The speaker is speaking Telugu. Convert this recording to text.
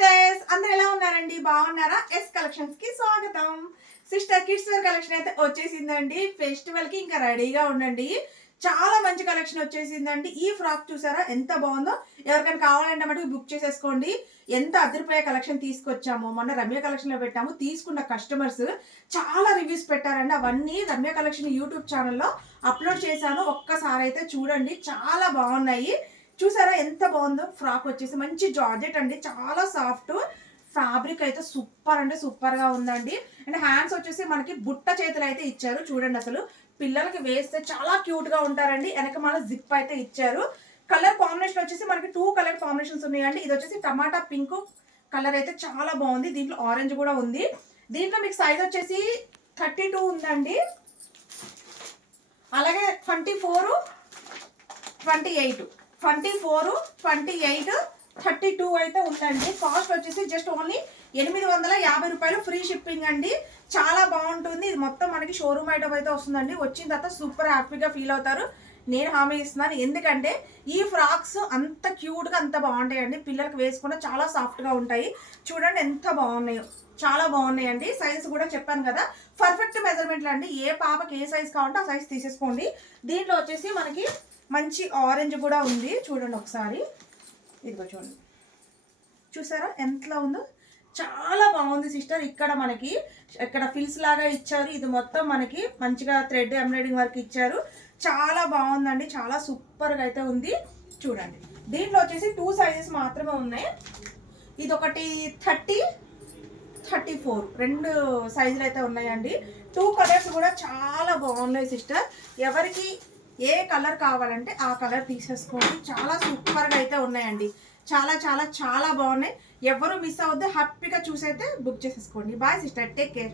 సిస్టర్స్ అందరూ ఎలా ఉన్నారండి? బాగున్నారా? ఎస్ కలెక్షన్స్ కి స్వాగతం. సిస్టర్ కిడ్స్ వేర్ కలెక్షన్ అయితే వచ్చేసిందండి. ఫెస్టివల్ కి ఇంకా రెడీగా ఉండండి. చాలా మంచి కలెక్షన్ వచ్చేసిందండి. ఈ ఫ్రాక్ చూసారా ఎంత బాగుందో? ఎవరికైనా కావాలంటే మటుకు బుక్ చేసేసుకోండి. ఎంత అదిరిపోయే కలెక్షన్ తీసుకొచ్చాము. మొన్న రమ్య కలెక్షన్ లో పెట్టాము. తీసుకున్న కస్టమర్స్ చాలా రివ్యూస్ పెట్టారండి. అవన్నీ రమ్య కలెక్షన్ యూట్యూబ్ ఛానల్లో అప్లోడ్ చేశాను. ఒక్కసారి అయితే చూడండి, చాలా బాగున్నాయి. చూసారా ఎంత బాగుందో? ఫ్రాక్ వచ్చేసి మంచి జార్జెట్ అండి, చాలా సాఫ్ట్ ఫ్యాబ్రిక్ అయితే సూపర్ అంటే సూపర్ గా ఉందండి. అండ్ హ్యాండ్స్ వచ్చేసి మనకి బుట్ట చేతులు అయితే ఇచ్చారు. చూడండి, అసలు పిల్లలకి వేస్తే చాలా క్యూట్ గా ఉంటారండి. వెనక మన జిప్ అయితే ఇచ్చారు. కలర్ కాంబినేషన్ వచ్చేసి మనకి 2 కలర్ కాంబినేషన్స్ ఉన్నాయండి. ఇది వచ్చేసి టమాటా పింక్ కలర్ అయితే చాలా బాగుంది. దీంట్లో ఆరెంజ్ కూడా ఉంది. దీంట్లో మీకు సైజ్ వచ్చేసి 32 ఉందండి. అలాగే 24, 28, 32 అయితే ఉందండి. కాస్ట్ వచ్చేసి జస్ట్ ఓన్లీ 850 రూపాయలు, ఫ్రీ షిప్పింగ్ అండి. చాలా బాగుంటుంది. ఇది మొత్తం మనకి షోరూమ్ ఐటమ్ అయితే వస్తుందండి. వచ్చిన తర్వాత సూపర్ హ్యాపీగా ఫీల్ అవుతారు, నేను హామీ ఇస్తున్నాను. ఎందుకంటే ఈ ఫ్రాక్స్ అంత క్యూట్గా అంత బాగుంటాయండి. పిల్లలకి వేసుకున్న చాలా సాఫ్ట్గా ఉంటాయి. చూడండి ఎంత బాగున్నాయో, చాలా బాగున్నాయండి. సైజ్ కూడా చెప్పాను కదా, పర్ఫెక్ట్ మెజర్మెంట్లు అండి. ఏ పాపకి ఏ సైజ్ కావాలంటే ఆ సైజ్ తీసేసుకోండి. దీంట్లో వచ్చేసి మనకి మంచి ఆరెంజ్ కూడా ఉంది. చూడండి ఒకసారి, ఇదిగో చూడండి, చూసారా ఎంతలా ఉందో? చాలా బాగుంది సిస్టర్. ఇక్కడ మనకి ఇక్కడ ఫిల్స్ లాగా ఇచ్చారు. ఇది మొత్తం మనకి మంచిగా థ్రెడ్ ఎంబ్రాయిడింగ్ వర్క్ ఇచ్చారు. చాలా బాగుందండి, చాలా సూపర్గా అయితే ఉంది. చూడండి, దీంట్లో వచ్చేసి 2 సైజెస్ మాత్రమే ఉన్నాయి. ఇది ఒకటి 30, 34 2 సైజులు అయితే ఉన్నాయండి. 2 కలర్స్ కూడా చాలా బాగున్నాయి సిస్టర్. ఎవరికి ఏ కలర్ కావాలంటే ఆ కలర్ తీసేసుకోండి. చాలా సూపర్గా అయితే ఉన్నాయండి. చాలా చాలా చాలా బాగున్నాయి. ఎవరు మిస్ అవ్వద్దు, హ్యాపీగా చూసైతే బుక్ చేసేసుకోండి. Bye sister, take care.